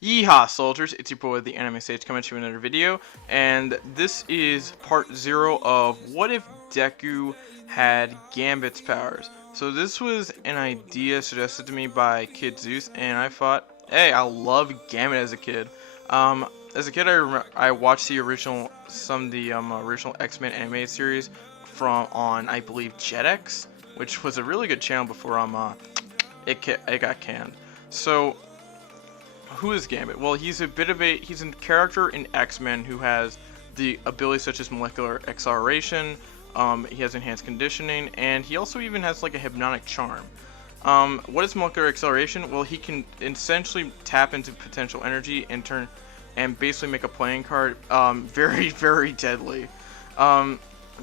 Yeehaw, soldiers, it's your boy the Anime Sage coming to another video, and this is part 0 of what if Deku had Gambit's powers. So this was an idea suggested to me by Kid Zeus, and I thought, hey, I love Gambit as a kid. As a kid, I watched the original original X-Men animated series on I believe Jetix, which was a really good channel before it got canned. So who is Gambit? Well, he's a character in X-Men who has the abilities such as molecular acceleration. He has enhanced conditioning, and he also even has like a hypnotic charm. What is molecular acceleration? Well, he can essentially tap into potential energy and basically make a playing card very, very deadly.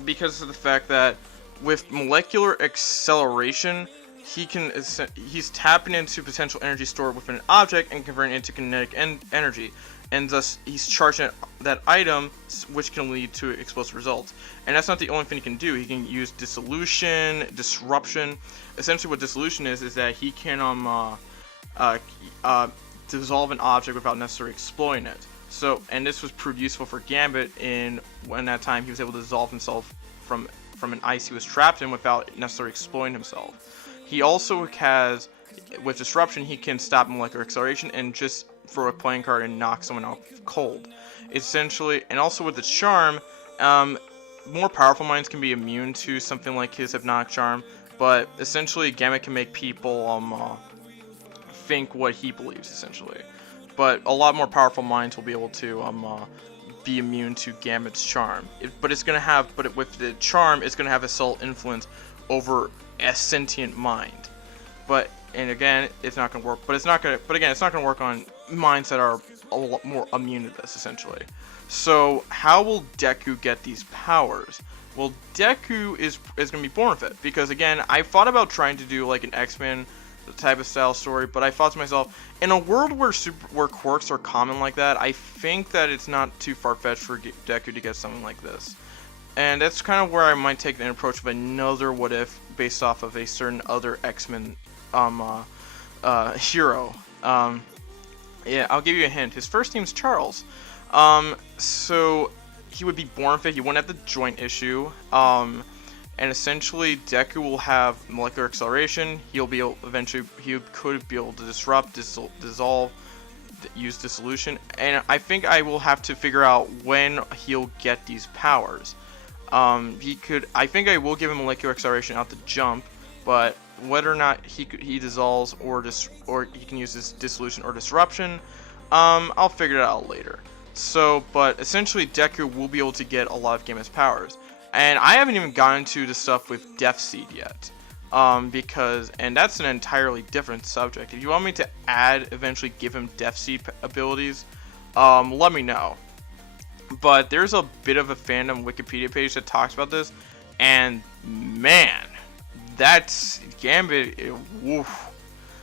Because of the fact that with molecular acceleration, he's tapping into potential energy stored within an object and converting it into kinetic energy, and thus he's charging that item, which can lead to explosive results. And that's not the only thing he can do. He can use dissolution, disruption. Essentially what dissolution is that he can dissolve an object without necessarily exploiting it. So, and this was proved useful for Gambit when that time he was able to dissolve himself from an ice he was trapped in without necessarily exploiting himself. He also has, with disruption, he can stop molecular acceleration and just throw a playing card and knock someone off cold. Essentially, and also with the charm, more powerful minds can be immune to something like his hypnotic charm, but essentially Gambit can make people think what he believes, essentially. But a lot more powerful minds will be able to be immune to Gambit's charm. But with the charm, it's gonna have a subtle influence over a sentient mind. And again, it's not gonna work. It's not gonna work on minds that are a lot more immune to this, essentially. So how will Deku get these powers? Well, Deku is gonna be born with it, because again, I thought about trying to do like an X-Men type of style story, but I thought to myself, in a world where quirks are common like that, I think that it's not too far-fetched for Deku to get something like this. And that's kind of where I might take an approach of another what if based off of a certain other X-Men hero. Yeah, I'll give you a hint. His first name's Charles. So he would be born with it. He wouldn't have the joint issue. And essentially, Deku will have molecular acceleration. He could be able to disrupt, dissolve, use dissolution. And I think I will have to figure out when he'll get these powers. I think I will give him molecular acceleration out the jump, but whether or not he dissolves or he can use this dissolution or disruption, I'll figure it out later. So, but essentially, Deku will be able to get a lot of Gambit's powers. And I haven't even gotten to the stuff with Death Seed yet, and that's an entirely different subject. If you want me to eventually give him Death Seed abilities, let me know. But there's a bit of a fandom Wikipedia page that talks about this, and man, that's Gambit. Woof.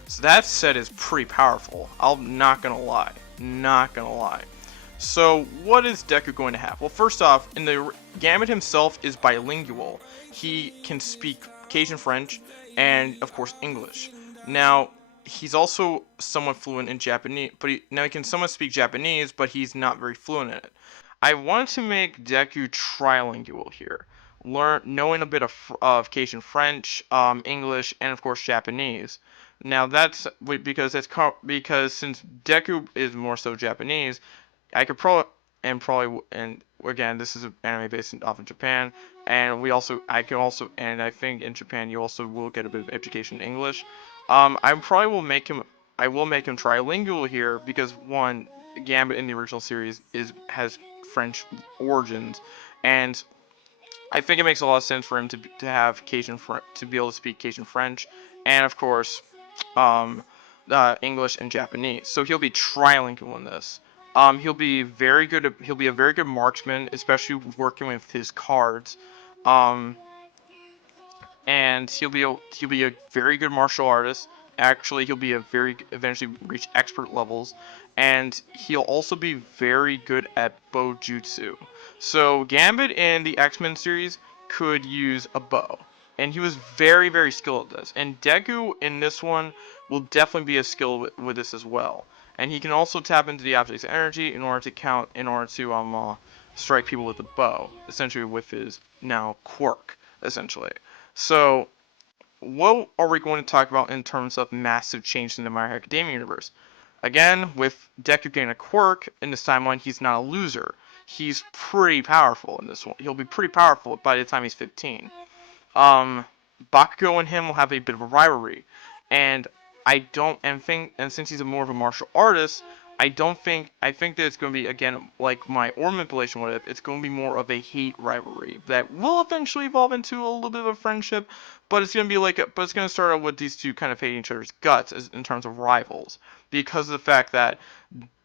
So that set is pretty powerful. I'm not gonna lie. So what is Deku going to have? Well, first off, Gambit himself is bilingual. He can speak Cajun French and, of course, English. Now, he's also somewhat fluent in Japanese, he can somewhat speak Japanese, but he's not very fluent in it. I want to make Deku trilingual here, knowing a bit of Cajun French, English, and of course Japanese. Now that's because since Deku is more so Japanese, I could and again, this is an anime based off in Japan, and I think in Japan you also will get a bit of education in English. I will make him trilingual here because one, Gambit in the original series has French origins, and I think it makes a lot of sense for him to have to be able to speak Cajun French, and of course, English and Japanese. So he'll be trilingual in this. He'll be a very good marksman, especially working with his cards. And he'll be a very good martial artist. Actually, he'll eventually reach expert levels, and he'll also be very good at bojutsu. So Gambit in the X-Men series could use a bow, and he was very, very skilled at this. And Deku in this one will definitely be a skill with this as well. And he can also tap into the object's energy in order to strike people with the bow, essentially with his now quirk, essentially. So what are we going to talk about in terms of massive change in the My Hero Academia universe? Again, with Deku getting a quirk in this timeline, he's not a loser. He's pretty powerful in this one. He'll be pretty powerful by the time he's 15. Bakugo and him will have a bit of a rivalry, and since he's more of a martial artist, I think that it's going to be, again, like my Orb manipulation what if, it's going to be more of a hate rivalry that will eventually evolve into a little bit of a friendship, but it's going to be but it's going to start out with these two kind of hating each other's guts in terms of rivals, because of the fact that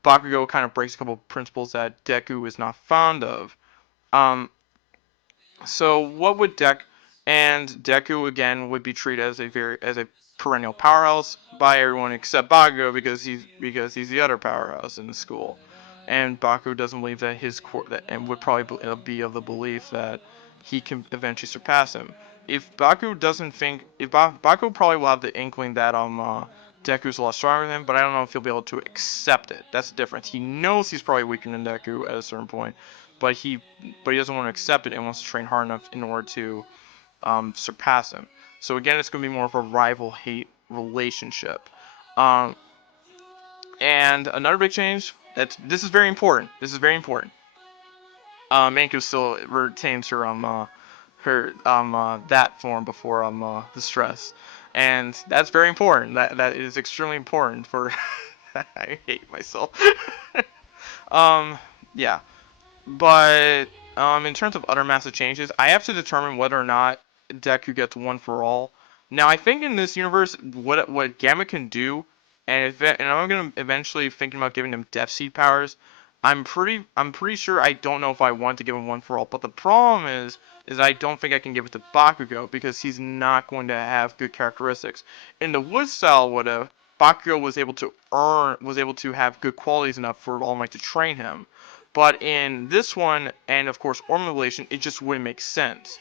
Bakugo kind of breaks a couple of principles that Deku is not fond of. So what would Deku again would be treated as a perennial powerhouse by everyone except Bakugo because he's the other powerhouse in the school, and Bakugo doesn't believe that and would probably be of the belief that he can eventually surpass him. If Bakugo doesn't think if Bakugo probably will have the inkling that Deku's a lot stronger than him, but I don't know if he'll be able to accept it. That's the difference. He knows he's probably weaker than Deku at a certain point, but he doesn't want to accept it and wants to train hard enough in order to surpass him. So again, it's going to be more of a rival-hate relationship. And another big change. This is very important. This is very important. Manko still retains her that form before the stress, and that's very important. That is extremely important for. I hate myself. Yeah. But in terms of other massive changes, I have to determine whether or not Deku gets one for all. Now, I think in this universe, what Gambit can do, and I'm gonna eventually thinking about giving him Death Seed powers. I'm pretty sure I don't know if I want to give him one for all. But the problem is I don't think I can give it to Bakugo because he's not going to have good characteristics. In the Wood style, Bakugo was able to have good qualities enough for All Might to train him. But in this one, and of course Orb manipulation, it just wouldn't make sense.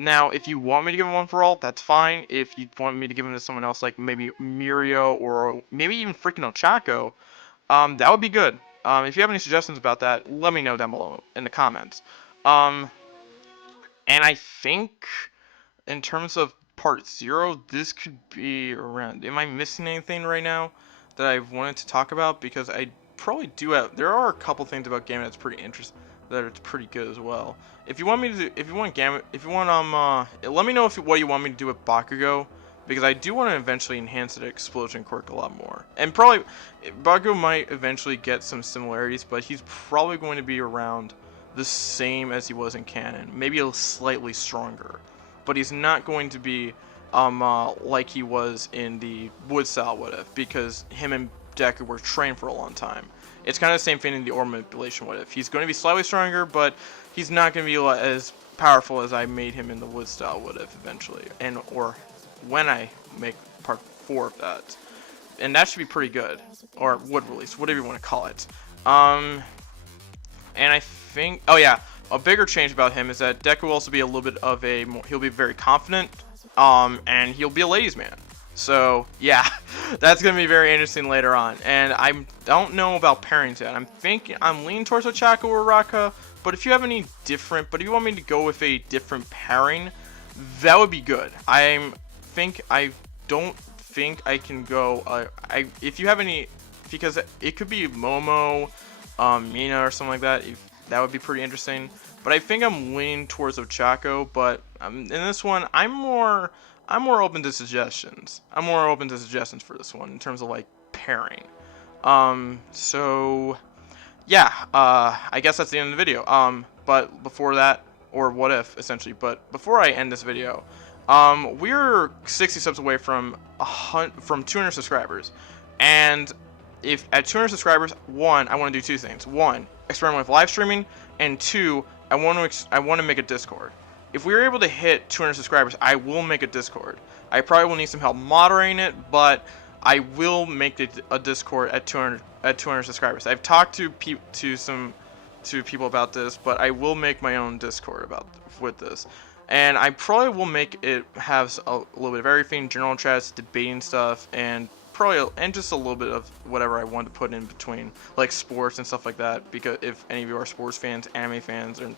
Now, if you want me to give him one for all, that's fine. If you want me to give him to someone else, like maybe Mirio or maybe even freaking Ochako, that would be good. If you have any suggestions about that, let me know down below in the comments. And I think in terms of part 0, this could be around. Am I missing anything right now that I wanted to talk about? Because I probably do have. There are a couple things about Gambit that's pretty interesting, that it's pretty good as well. If you want me to, if you want Gambit, if you want let me know what you want me to do with Bakugo, because I do want to eventually enhance the explosion quirk a lot more. And probably Bakugo might eventually get some similarities, but he's probably going to be around the same as he was in canon, maybe a slightly stronger, but he's not going to be like he was in the Wood style what if, because him and Deku were trained for a long time. It's kind of the same thing in the Orb manipulation what if. He's going to be slightly stronger, but he's not going to be as powerful as I made him in the Wood style what if eventually, or when I make part 4 of that. And that should be pretty good, or Wood release, whatever you want to call it. And I think, oh yeah, a bigger change about him is that Deku will also be a little bit of he'll be very confident, and he'll be a ladies' man. So yeah, that's gonna be very interesting later on. And I don't know about pairings yet. I'm leaning towards Ochako or Raka, but if you have any different, but if you want me to go with a different pairing, that would be good. I don't think I can go. If you have any, because it could be Momo, Mina or something like that. That would be pretty interesting. But I think I'm leaning towards Ochako. But in this one, I'm more open to suggestions. I'm more open to suggestions for this one in terms of like pairing. So yeah, I guess that's the end of the video. But before that, or what if essentially. But before I end this video, we're 60 subs away from 200 subscribers, and if at 200 subscribers, one, I want to do 2 things. One, experiment with live streaming, and 2, I want to make a Discord. If we are able to hit 200 subscribers, I will make a Discord. I probably will need some help moderating it, but I will make a Discord at 200 subscribers. I've talked to people about this, but I will make my own Discord with this. And I probably will make it have a little bit of everything, general chats, debating stuff, and probably just a little bit of whatever I want to put in between, like sports and stuff like that. Because if any of you are sports fans, anime fans, and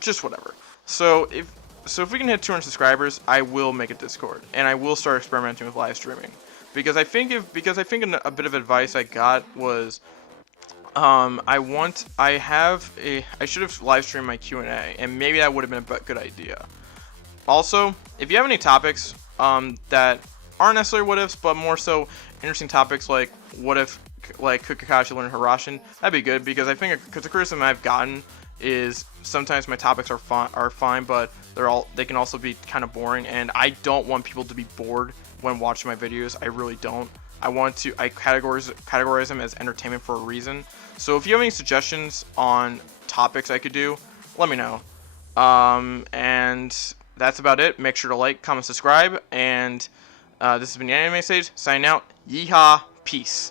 just whatever. So if we can hit 200 subscribers, I will make a Discord, and I will start experimenting with live streaming. Because I think a bit of advice I got was, I should have live streamed my Q&A, and maybe that would have been a good idea. Also, if you have any topics that aren't necessarily what ifs, but more so interesting topics like what if could Kakashi learn Harashin, that'd be good, because I think because the criticism I've gotten is sometimes my topics are fine, but they can also be kind of boring, and I don't want people to be bored when watching my videos. I really don't. I categorize them as entertainment for a reason. So if you have any suggestions on topics I could do, let me know. And that's about it. Make sure to like, comment, subscribe, and this has been the Anime Sage signing out. Yeehaw, peace.